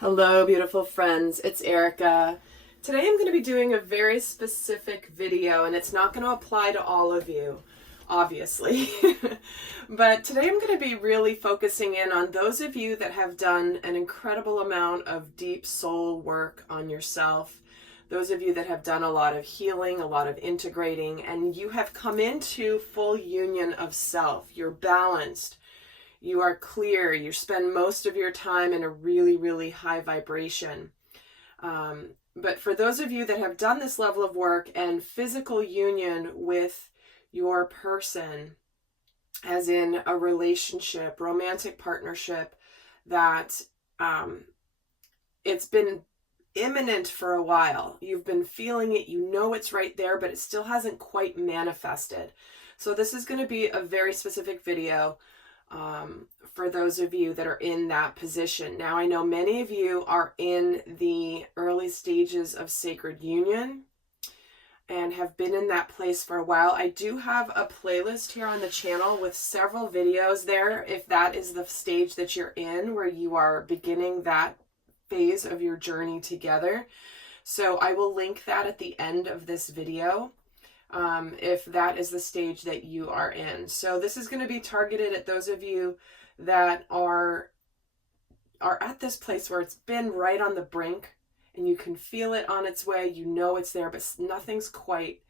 Hello, beautiful friends. It's Erika. Today I'm going to be doing a very specific video, and it's not going to apply to all of you, obviously. But today I'm going to be really focusing in on those of you that have done an incredible amount of deep soul work on yourself. Those of you that have done a lot of healing, a lot of integrating, and you have come into full union of self. You're balanced. You are clear. You spend most of your time in a really, really high vibration. But for those of you that have done this level of work and physical union with your person, as in a relationship, romantic partnership, that it's been imminent for a while. You've been feeling it. You know it's right there, but it still hasn't quite manifested. So this is going to be a very specific video for those of you that are in that position. Now, I know many of you are in the early stages of sacred union and have been in that place for a while. I do have a playlist here on the channel with several videos there, if that is the stage that you're in, where you are beginning that phase of your journey together. So I will link that at the end of this video. If that is the stage that you are in. So this is going to be targeted at those of you that are at this place where it's been right on the brink and you can feel it on its way. You know it's there, but nothing's quite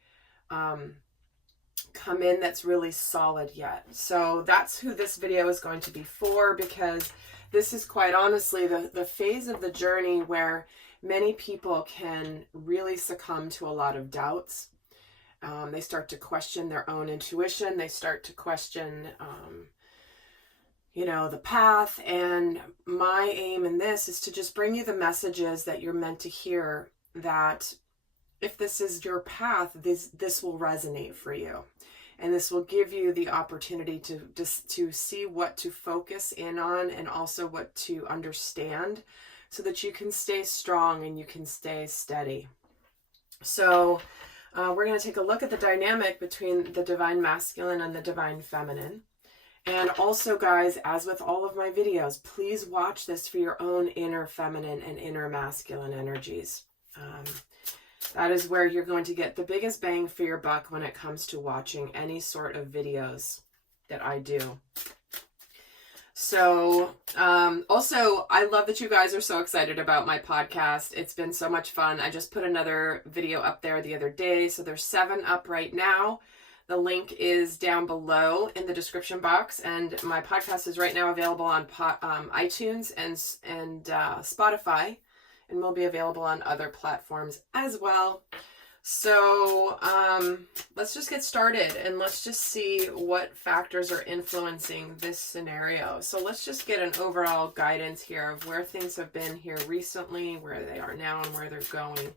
come in that's really solid yet. So that's who this video is going to be for, because this is quite honestly the phase of the journey where many people can really succumb to a lot of doubts. They start to question their own intuition. They start to question, the path. And my aim in this is to just bring you the messages that you're meant to hear, that if this is your path, this will resonate for you. And this will give you the opportunity to see what to focus in on and also what to understand, so that you can stay strong and you can stay steady. So we're going to take a look at the dynamic between the divine masculine and the divine feminine. And also, guys, as with all of my videos, please watch this for your own inner feminine and inner masculine energies. That is where you're going to get the biggest bang for your buck when it comes to watching any sort of videos that I do. So, also, I love that you guys are so excited about my podcast. It's been so much fun. I just put another video up there the other day. So there's 7 up right now. The link is down below in the description box. And my podcast is right now available on iTunes and Spotify, and will be available on other platforms as well. So let's just get started and let's just see what factors are influencing this scenario. So let's just get an overall guidance here of where things have been here recently, where they are now, and where they're going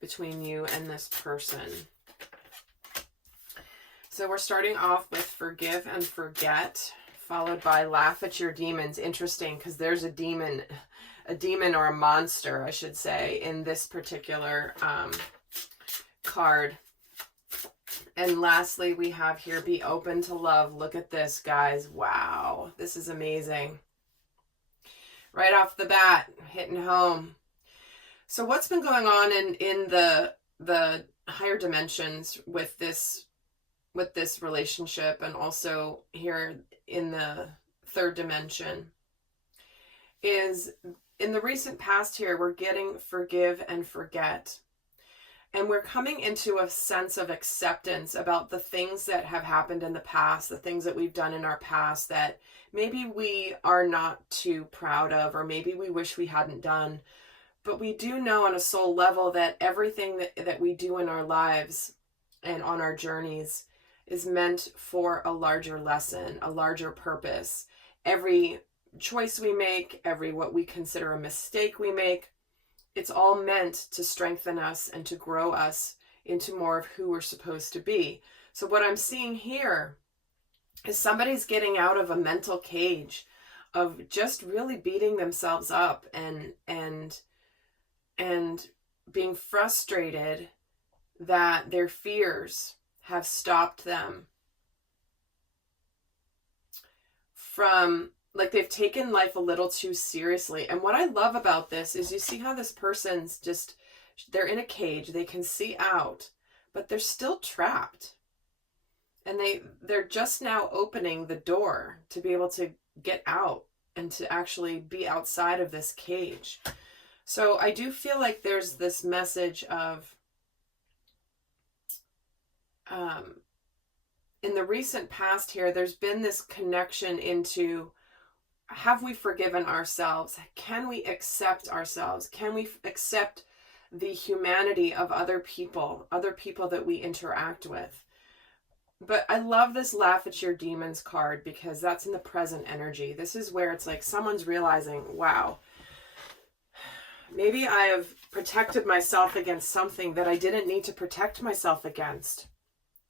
between you and this person. So we're starting off with forgive and forget, followed by laugh at your demons. Interesting, because there's a demon or a monster, I should say, in this particular card. And lastly, we have here, be open to love. Look at this, guys. Wow, this is amazing. Right off the bat, hitting home. So what's been going on in the higher dimensions with this relationship, and also here in the third dimension, is in the recent past here, we're getting forgive and forget. And we're coming into a sense of acceptance about the things that have happened in the past, the things that we've done in our past that maybe we are not too proud of, or maybe we wish we hadn't done. But we do know on a soul level that everything that we do in our lives and on our journeys is meant for a larger lesson, a larger purpose. Every choice we make, every what we consider a mistake we make, it's all meant to strengthen us and to grow us into more of who we're supposed to be. So what I'm seeing here is somebody's getting out of a mental cage of just really beating themselves up and being frustrated that their fears have stopped them from like they've taken life a little too seriously. And what I love about this is you see how this person's just, they're in a cage, they can see out, but they're still trapped. And they're just now opening the door to be able to get out and to actually be outside of this cage. So I do feel like there's this message of, in the recent past here, there's been this connection into, have we forgiven ourselves? Can we accept ourselves? Can we accept the humanity of other people that we interact with? But I love this laugh at your demons card, because that's in the present energy. This is where it's like someone's realizing, wow, maybe I have protected myself against something that I didn't need to protect myself against.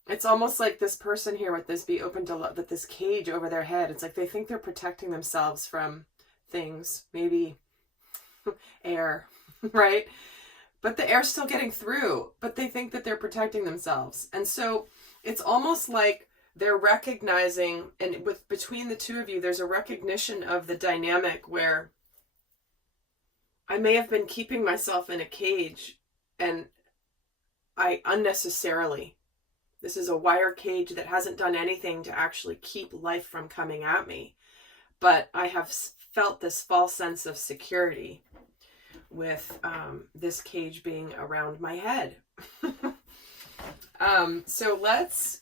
It's almost like this person here with this be open to love, with this cage over their head. It's like they think they're protecting themselves from things, maybe air, right? But the air's still getting through, but they think that they're protecting themselves. And so it's almost like they're recognizing, and between the two of you, there's a recognition of the dynamic where I may have been keeping myself in a cage, and I unnecessarily, this is a wire cage that hasn't done anything to actually keep life from coming at me. But I have felt this false sense of security with this cage being around my head. So let's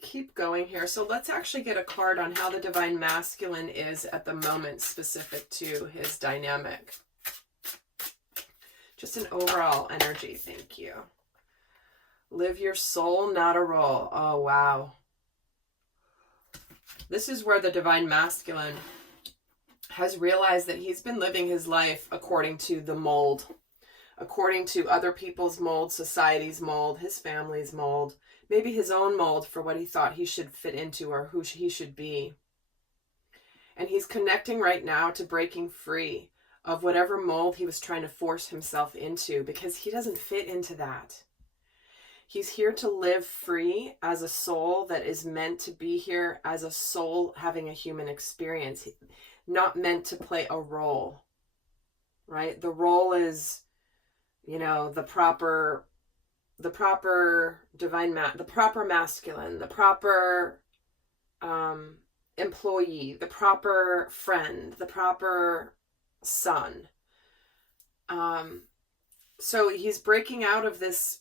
keep going here. So let's actually get a card on how the divine masculine is at the moment, specific to his dynamic. Just an overall energy. Thank you. Live your soul, not a role. Oh, wow. This is where the divine masculine has realized that he's been living his life according to the mold, according to other people's mold, society's mold, his family's mold, maybe his own mold for what he thought he should fit into or who he should be. And he's connecting right now to breaking free of whatever mold he was trying to force himself into, because he doesn't fit into that. He's here to live free as a soul that is meant to be here as a soul having a human experience, not meant to play a role, right? The role is, you know, the proper divine, the proper masculine, the proper employee, the proper friend, the proper son. So he's breaking out of this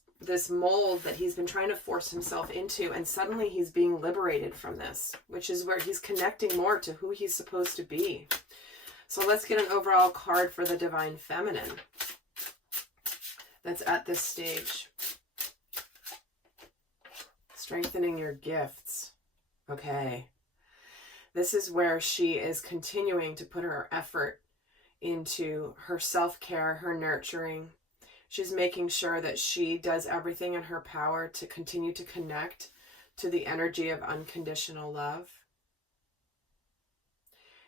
mold that he's been trying to force himself into, and suddenly he's being liberated from this, which is where he's connecting more to who he's supposed to be. So let's get an overall card for the divine feminine that's at this stage. Strengthening your gifts. Okay. This is where she is continuing to put her effort into her self-care, her nurturing. She's making sure that she does everything in her power to continue to connect to the energy of unconditional love.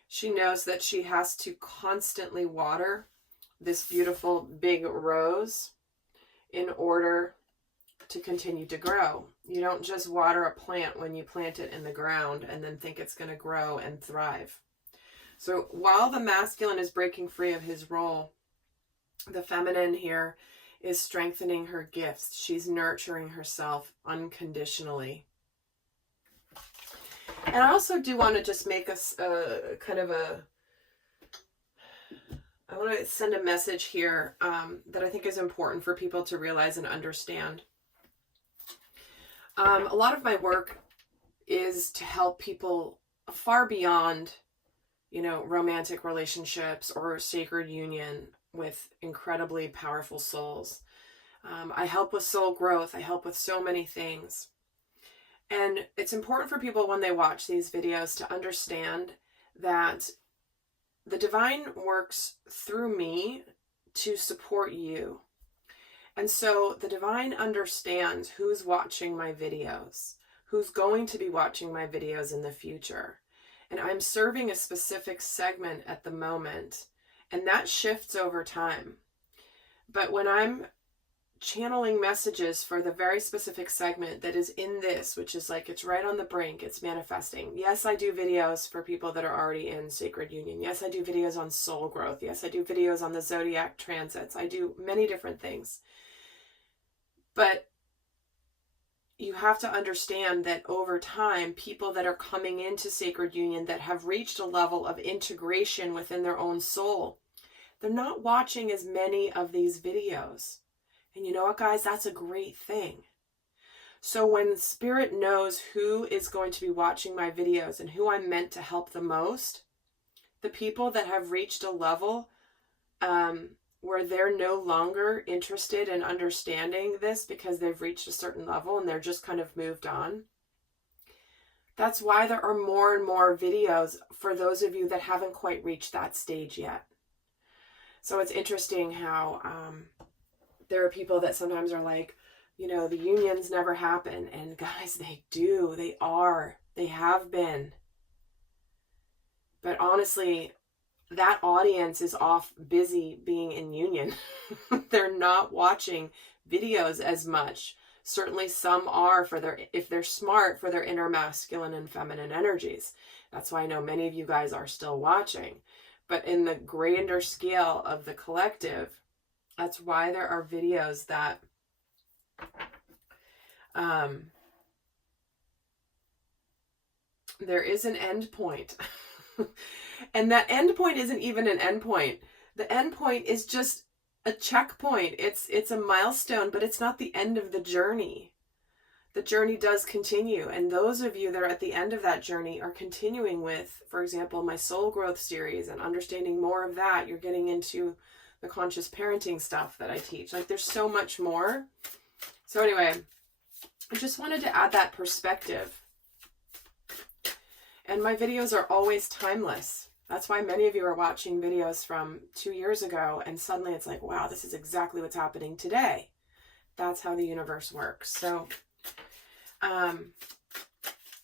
She knows that she has to constantly water this beautiful big rose in order to continue to grow. You don't just water a plant when you plant it in the ground and then think it's going to grow and thrive. So while the masculine is breaking free of his role, the feminine here is strengthening her gifts. She's nurturing herself unconditionally. And I also do want to just make us I want to send a message here that I think is important for people to realize and understand. A lot of my work is to help people far beyond, you know, romantic relationships or sacred union with incredibly powerful souls. I help with soul growth. I help with so many things. And it's important for people when they watch these videos to understand that the divine works through me to support you. And so the divine understands who's watching my videos, who's going to be watching my videos in the future. And I'm serving a specific segment at the moment, and that shifts over time. But when I'm channeling messages for the very specific segment that is in this, which is like, it's right on the brink, it's manifesting. Yes, I do videos for people that are already in sacred union. Yes, I do videos on soul growth. Yes, I do videos on the zodiac transits. I do many different things. But you have to understand that over time, people that are coming into sacred union that have reached a level of integration within their own soul, they're not watching as many of these videos. And you know what, guys? That's a great thing. So when Spirit knows who is going to be watching my videos and who I'm meant to help the most, the people that have reached a level where they're no longer interested in understanding this because they've reached a certain level and they're just kind of moved on. That's why there are more and more videos for those of you that haven't quite reached that stage yet. So it's interesting how there are people that sometimes are like, you know, the unions never happen. And guys, they do. They are. They have been. But honestly, that audience is off busy being in union. They're not watching videos as much. Certainly some are for their, if they're smart, for their inner masculine and feminine energies. That's why I know many of you guys are still watching. But in the grander scale of the collective, that's why there are videos that there is an end point. And that end point isn't even an end point. The end point is just a checkpoint. It's a milestone, but it's not the end of the journey. The journey does continue. And those of you that are at the end of that journey are continuing with, for example, my soul growth series and understanding more of that. You're getting into the conscious parenting stuff that I teach. Like, there's so much more. So anyway, I just wanted to add that perspective. And my videos are always timeless. That's why many of you are watching videos from 2 years ago and suddenly it's like, wow, this is exactly what's happening today. That's how the universe works. So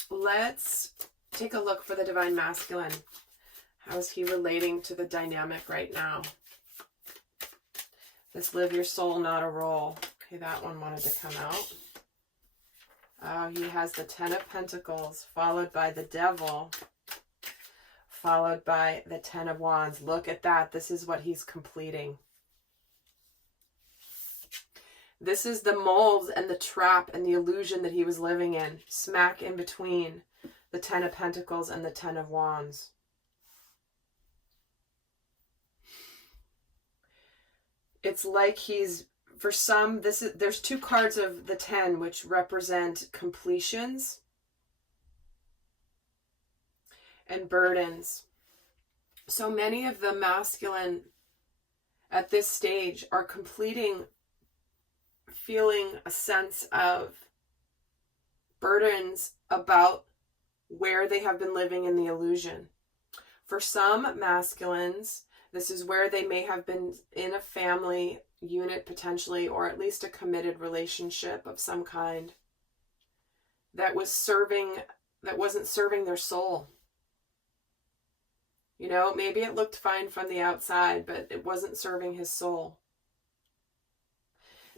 let's take a look for the Divine Masculine. How is he relating to the dynamic right now? This live your soul, not a role. Okay, that one wanted to come out. Oh, he has the Ten of Pentacles, followed by the Devil, followed by the Ten of Wands. Look at that. This is what he's completing. This is the mold and the trap and the illusion that he was living in, smack in between the Ten of Pentacles and the Ten of Wands. It's like he's, for some, there's two cards of the 10 which represent completions and burdens. So many of the masculine at this stage are completing, feeling a sense of burdens about where they have been living in the illusion. For some masculines, this is where they may have been in a family unit potentially, or at least a committed relationship of some kind that wasn't serving their soul. You know, maybe it looked fine from the outside, but it wasn't serving his soul.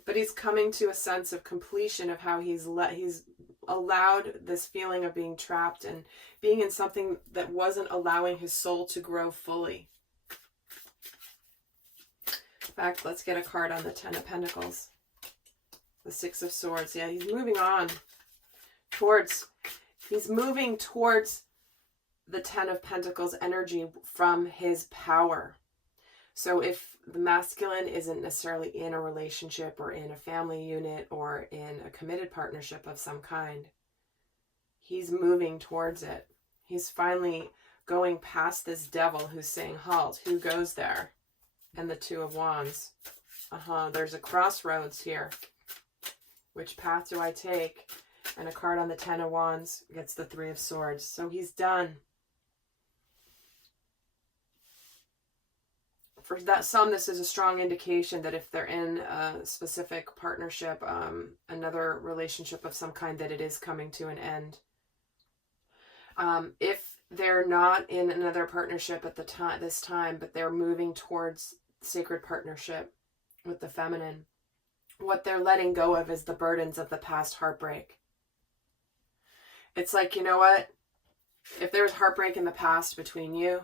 But he's coming to a sense of completion of how he's allowed this feeling of being trapped and being in something that wasn't allowing his soul to grow fully. In fact, let's get a card on the Ten of Pentacles. The Six of Swords. Yeah, he's moving on towards the Ten of Pentacles energy from his power. So if the masculine isn't necessarily in a relationship or in a family unit or in a committed partnership of some kind, he's moving towards it. He's finally going past this Devil who's saying, halt, who goes there? And the Two of Wands. There's a crossroads here. Which path do I take? And a card on the Ten of Wands gets the Three of Swords. So he's done. For some, this is a strong indication that if they're in a specific partnership, another relationship of some kind, that it is coming to an end. If they're not in another partnership at this time, but they're moving towards sacred partnership with the feminine, what they're letting go of is the burdens of the past heartbreak. It's like, you know what? If there was heartbreak in the past between you,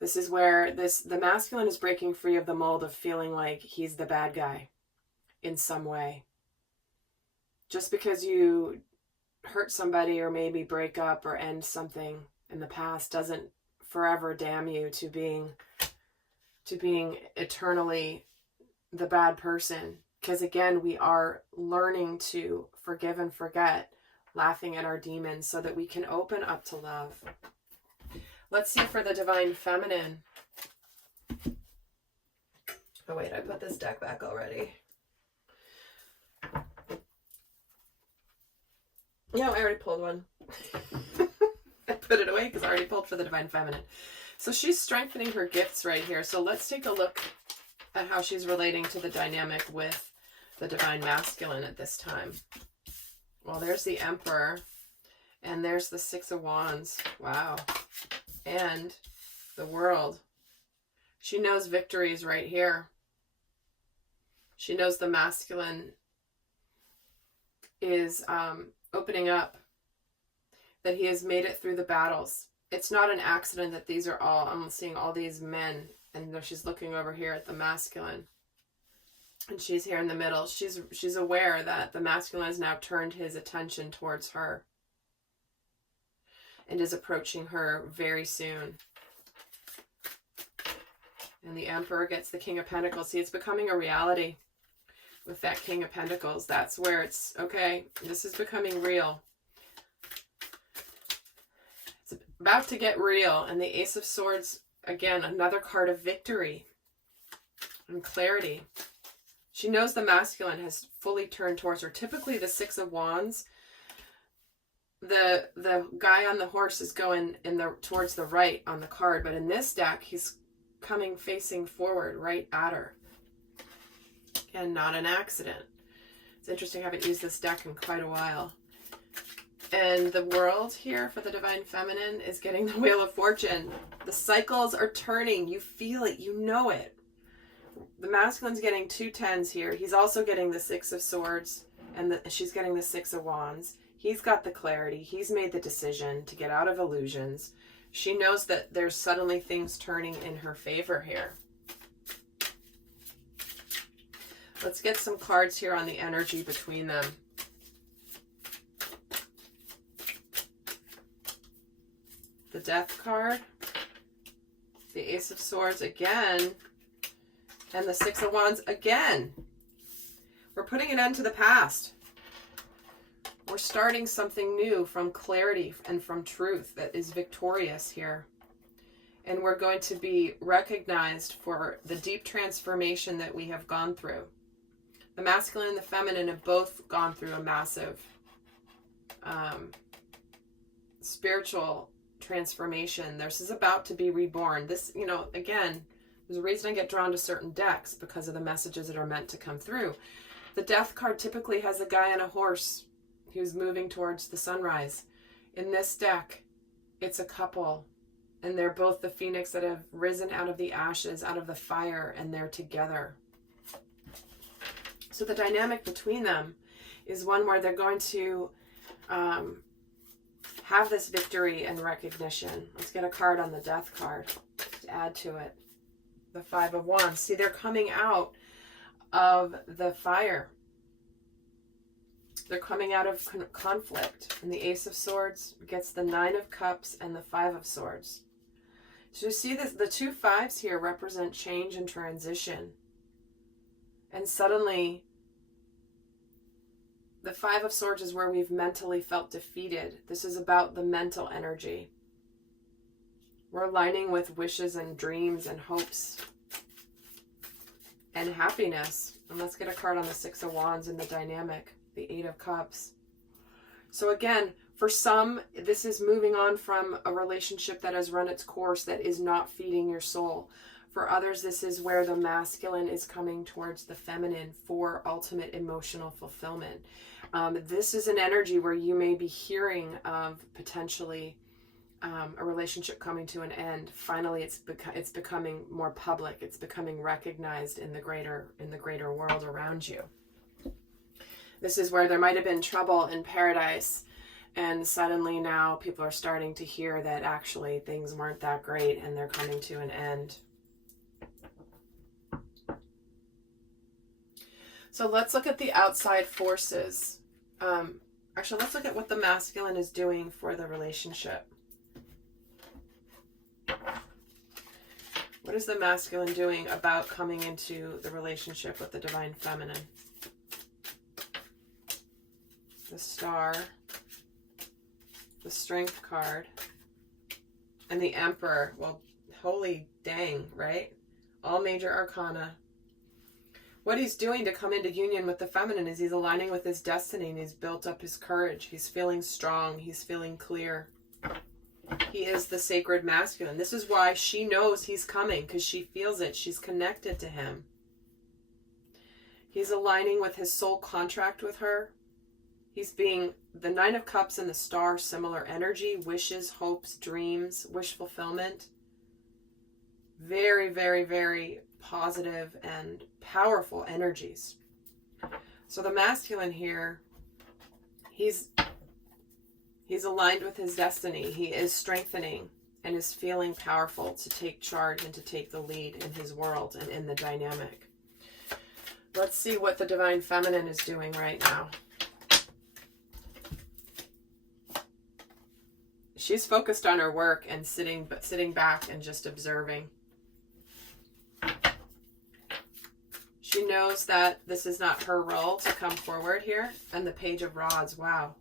this is where the masculine is breaking free of the mold of feeling like he's the bad guy in some way. Just because you hurt somebody or maybe break up or end something in the past doesn't forever damn you to being eternally the bad person. Because again, we are learning to forgive and forget, laughing at our demons so that we can open up to love. Let's see for the divine feminine. Oh wait, I put this deck back already. No, I already pulled one. I put it away because I already pulled for the divine feminine. So she's strengthening her gifts right here. So let's take a look at how she's relating to the dynamic with the divine masculine at this time. Well, there's the Emperor, and there's the Six of Wands. Wow. And the World. She knows victory is right here. She knows the masculine is opening up, that he has made it through the battles. It's not an accident that these are all, I'm seeing all these men, and she's looking over here at the masculine. And she's here in the middle. She's aware that the masculine has now turned his attention towards her and is approaching her very soon. And the Emperor gets the King of Pentacles. See, it's becoming a reality with that King of Pentacles. That's where it's, okay, this is becoming real. It's about to get real. And the Ace of Swords, again, another card of victory and clarity. She knows the masculine has fully turned towards her. Typically, the Six of Wands, the guy on the horse is going towards the right on the card, but in this deck, he's coming facing forward right at her. And not an accident. It's interesting, I haven't used this deck in quite a while. And the World here for the divine feminine is getting the Wheel of Fortune. The cycles are turning. You feel it. You know it. The masculine's getting 2 10s here. He's also getting the Six of Swords, and she's getting the Six of Wands. He's got the clarity. He's made the decision to get out of illusions. She knows that there's suddenly things turning in her favor here. Let's get some cards here on the energy between them. The Death card, the Ace of Swords again, and the Six of Wands again. We're putting an end to the past. We're starting something new from clarity and from truth that is victorious here. And we're going to be recognized for the deep transformation that we have gone through. The masculine and the feminine have both gone through a massive spiritual transformation. This is about to be reborn. This, you know, again, there's a reason I get drawn to certain decks because of the messages that are meant to come through. The Death card typically has a guy on a horse who's moving towards the sunrise. In this deck, it's a couple, and they're both the phoenix that have risen out of the ashes, out of the fire, and they're together. So the dynamic between them is one where they're going to have this victory and recognition. Let's get a card on the Death card to add to it. The Five of Wands. See, they're coming out of the fire. They're coming out of conflict. And the Ace of Swords gets the Nine of Cups and the Five of Swords. So you see this, the 2 5s here represent change and transition. And suddenly, the Five of Swords is where we've mentally felt defeated. This is about the mental energy. We're aligning with wishes and dreams and hopes and happiness. And let's get a card on the Six of Wands in the dynamic, the Eight of Cups. So again, for some, this is moving on from a relationship that has run its course that is not feeding your soul. For others, this is where the masculine is coming towards the feminine for ultimate emotional fulfillment. This is an energy where you may be hearing of potentially a relationship coming to an end. Finally, it's becoming more public. It's becoming recognized in the greater world around you. This is where there might have been trouble in paradise, and suddenly now people are starting to hear that actually things weren't that great and they're coming to an end. So let's look at the outside forces. Actually, let's look at what the masculine is doing for the relationship. What is the masculine doing about coming into the relationship with the divine feminine? The Star, the Strength card, and the Emperor. Well, holy dang, right? All major arcana. What he's doing to come into union with the feminine is he's aligning with his destiny, and he's built up his courage. He's feeling strong. He's feeling clear. He is the sacred masculine. This is why she knows he's coming, because she feels it. She's connected to him. He's aligning with his soul contract with her. He's being the Nine of Cups and the Star, similar energy, wishes, hopes, dreams, wish fulfillment. Very, very, very positive and powerful energies. So the masculine here, he's aligned with his destiny. He is strengthening and is feeling powerful to take charge and to take the lead in his world and in the dynamic. Let's see what the divine feminine is doing right now. She's focused on her work and sitting back and just observing. She knows that this is not her role to come forward here. And the Page of Rods, wow.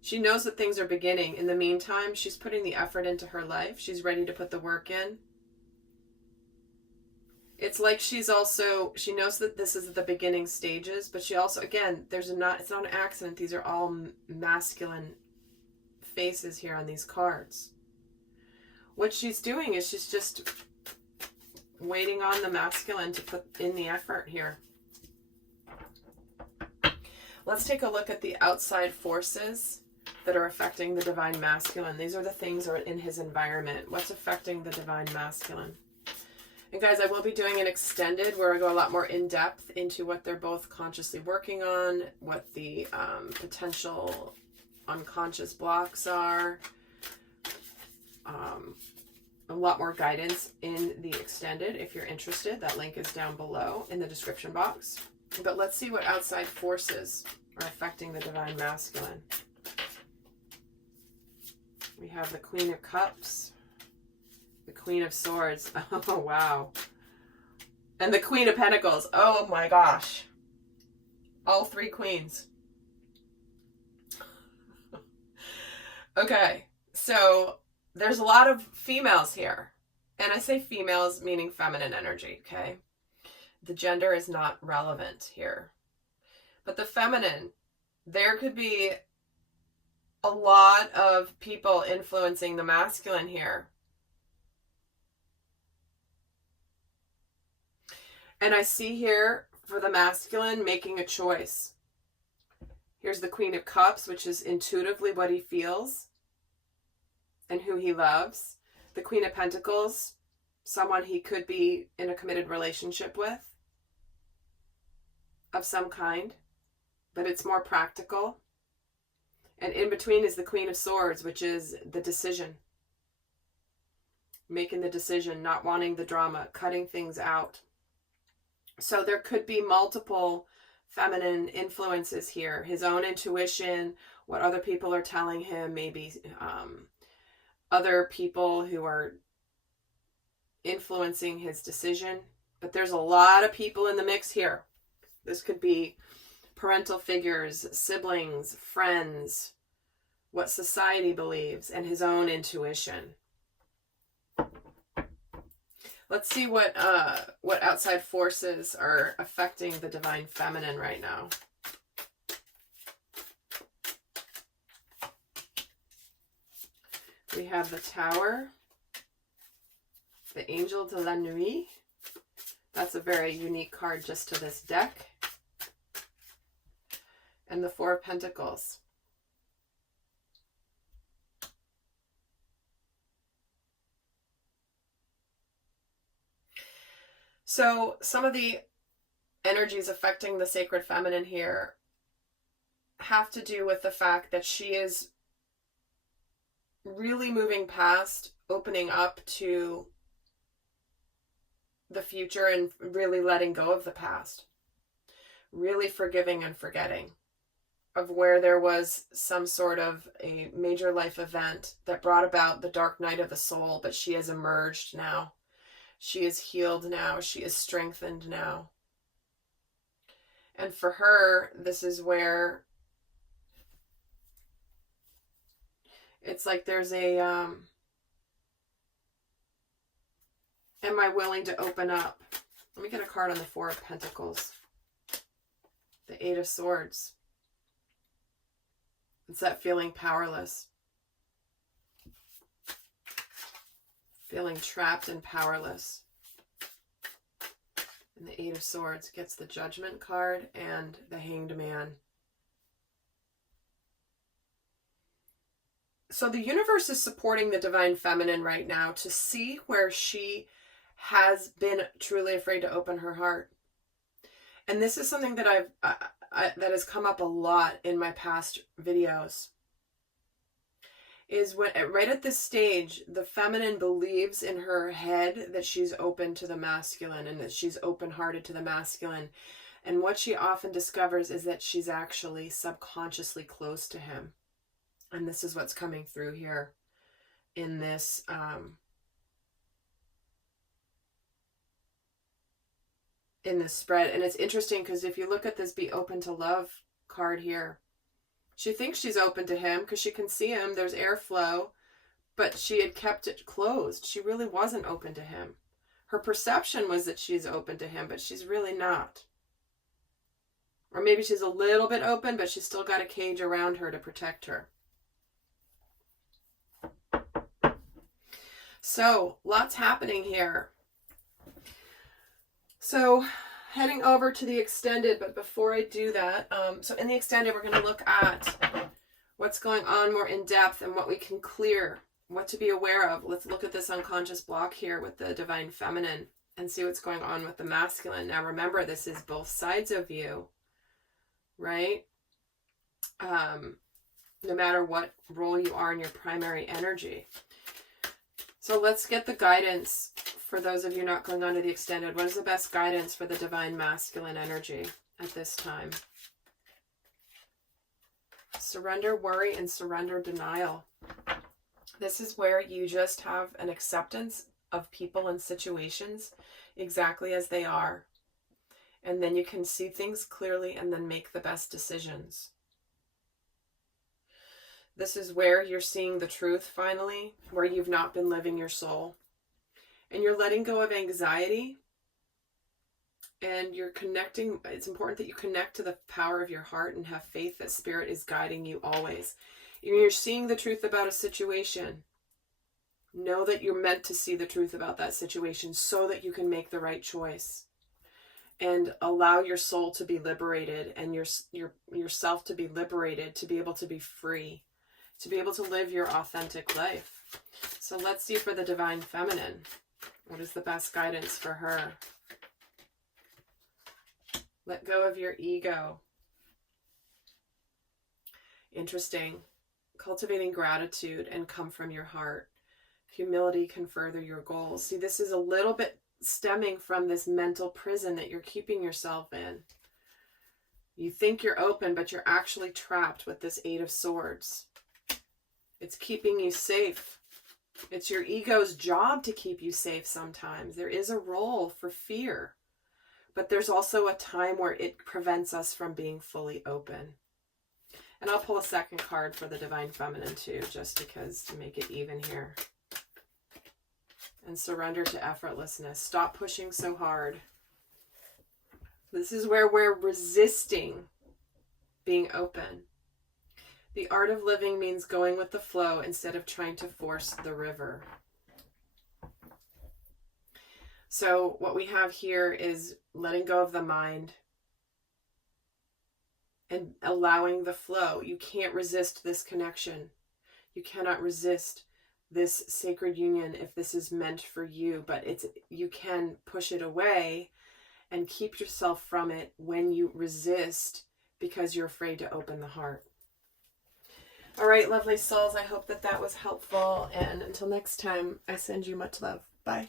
She knows that things are beginning. In the meantime, she's putting the effort into her life. She's ready to put the work in. It's like she knows that this is the beginning stages, but she also, again, it's not an accident. These are all masculine faces here on these cards. What she's doing is she's just waiting on the masculine to put in the effort here. Let's take a look at the outside forces that are affecting the divine masculine. These are the things that are in his environment. What's affecting the divine masculine? And guys, I will be doing an extended where I go a lot more in depth into what they're both consciously working on, what the potential unconscious blocks are. A lot more guidance in the extended if you're interested. That link is down below in the description box. But let's see what outside forces are affecting the divine masculine. We have the Queen of Cups, the Queen of Swords. Oh, wow. And the Queen of Pentacles. Oh my gosh. All three queens. Okay, so there's a lot of females here. And I say females meaning feminine energy, okay? The gender is not relevant here. But the feminine, there could be a lot of people influencing the masculine here. And I see here for the masculine making a choice. Here's the Queen of Cups, which is intuitively what he feels and who he loves. The Queen of Pentacles, someone he could be in a committed relationship with of some kind, but it's more practical. And in between is the Queen of Swords, which is the decision. Making the decision, not wanting the drama, cutting things out. So there could be multiple feminine influences here. His own intuition, what other people are telling him, maybe other people who are influencing his decision. But there's a lot of people in the mix here. This could be parental figures, siblings, friends, what society believes, and his own intuition. Let's see what outside forces are affecting the divine feminine right now. We have the Tower, the Angel de la Nuit. That's a very unique card just to this deck. And the Four of Pentacles. So some of the energies affecting the sacred feminine here have to do with the fact that she is really moving past opening up to the future and really letting go of the past. Really forgiving and forgetting of where there was some sort of a major life event that brought about the dark night of the soul, but she has emerged now. She is healed now. She is strengthened now. And for her, this is where it's like there's a, am I willing to open up? Let me get a card on the Four of Pentacles. The Eight of Swords. It's that feeling powerless. Feeling trapped and powerless. And the Eight of Swords gets the Judgment card and the Hanged Man. So the universe is supporting the Divine Feminine right now to see where she has been truly afraid to open her heart. And this is something that that has come up a lot in my past videos. Is when right at this stage, the feminine believes in her head that she's open to the masculine and that she's open-hearted to the masculine. And what she often discovers is that she's actually subconsciously close to him. And this is what's coming through here in this spread. And it's interesting because if you look at this Be Open to Love card here, she thinks she's open to him because she can see him. There's airflow, but she had kept it closed. She really wasn't open to him. Her perception was that she's open to him, but she's really not. Or maybe she's a little bit open, but she's still got a cage around her to protect her. So, lots happening here. So, heading over to the extended, but before I do that, so in the extended, we're going to look at what's going on more in depth and what we can clear, what to be aware of. Let's look at this unconscious block here with the Divine Feminine and see what's going on with the masculine. Now, remember, this is both sides of you, right? No matter what role you are in your primary energy. So let's get the guidance for those of you not going on to the extended. What is the best guidance for the divine masculine energy at this time? Surrender, worry, and surrender, denial. This is where you just have an acceptance of people and situations exactly as they are. And then you can see things clearly and then make the best decisions. This is where you're seeing the truth finally, where you've not been living your soul. And you're letting go of anxiety. And you're connecting. It's important that you connect to the power of your heart and have faith that Spirit is guiding you always. You're seeing the truth about a situation. Know that you're meant to see the truth about that situation so that you can make the right choice. And allow your soul to be liberated and yourself to be liberated, to be able to be free, to be able to live your authentic life. So let's see for the Divine Feminine. What is the best guidance for her? Let go of your ego. Interesting. Cultivating gratitude and come from your heart. Humility can further your goals. See, this is a little bit stemming from this mental prison that you're keeping yourself in. You think you're open, but you're actually trapped with this Eight of Swords. It's keeping you safe. It's your ego's job to keep you safe sometimes. There is a role for fear, but there's also a time where it prevents us from being fully open. And I'll pull a second card for the Divine Feminine too, just because to make it even here. And surrender to effortlessness. Stop pushing so hard. This is where we're resisting being open. The art of living means going with the flow instead of trying to force the river. So what we have here is letting go of the mind and allowing the flow. You can't resist this connection. You cannot resist this sacred union if this is meant for you, but you can push it away and keep yourself from it when you resist because you're afraid to open the heart. All right, lovely souls, I hope that that was helpful. And until next time, I send you much love. Bye.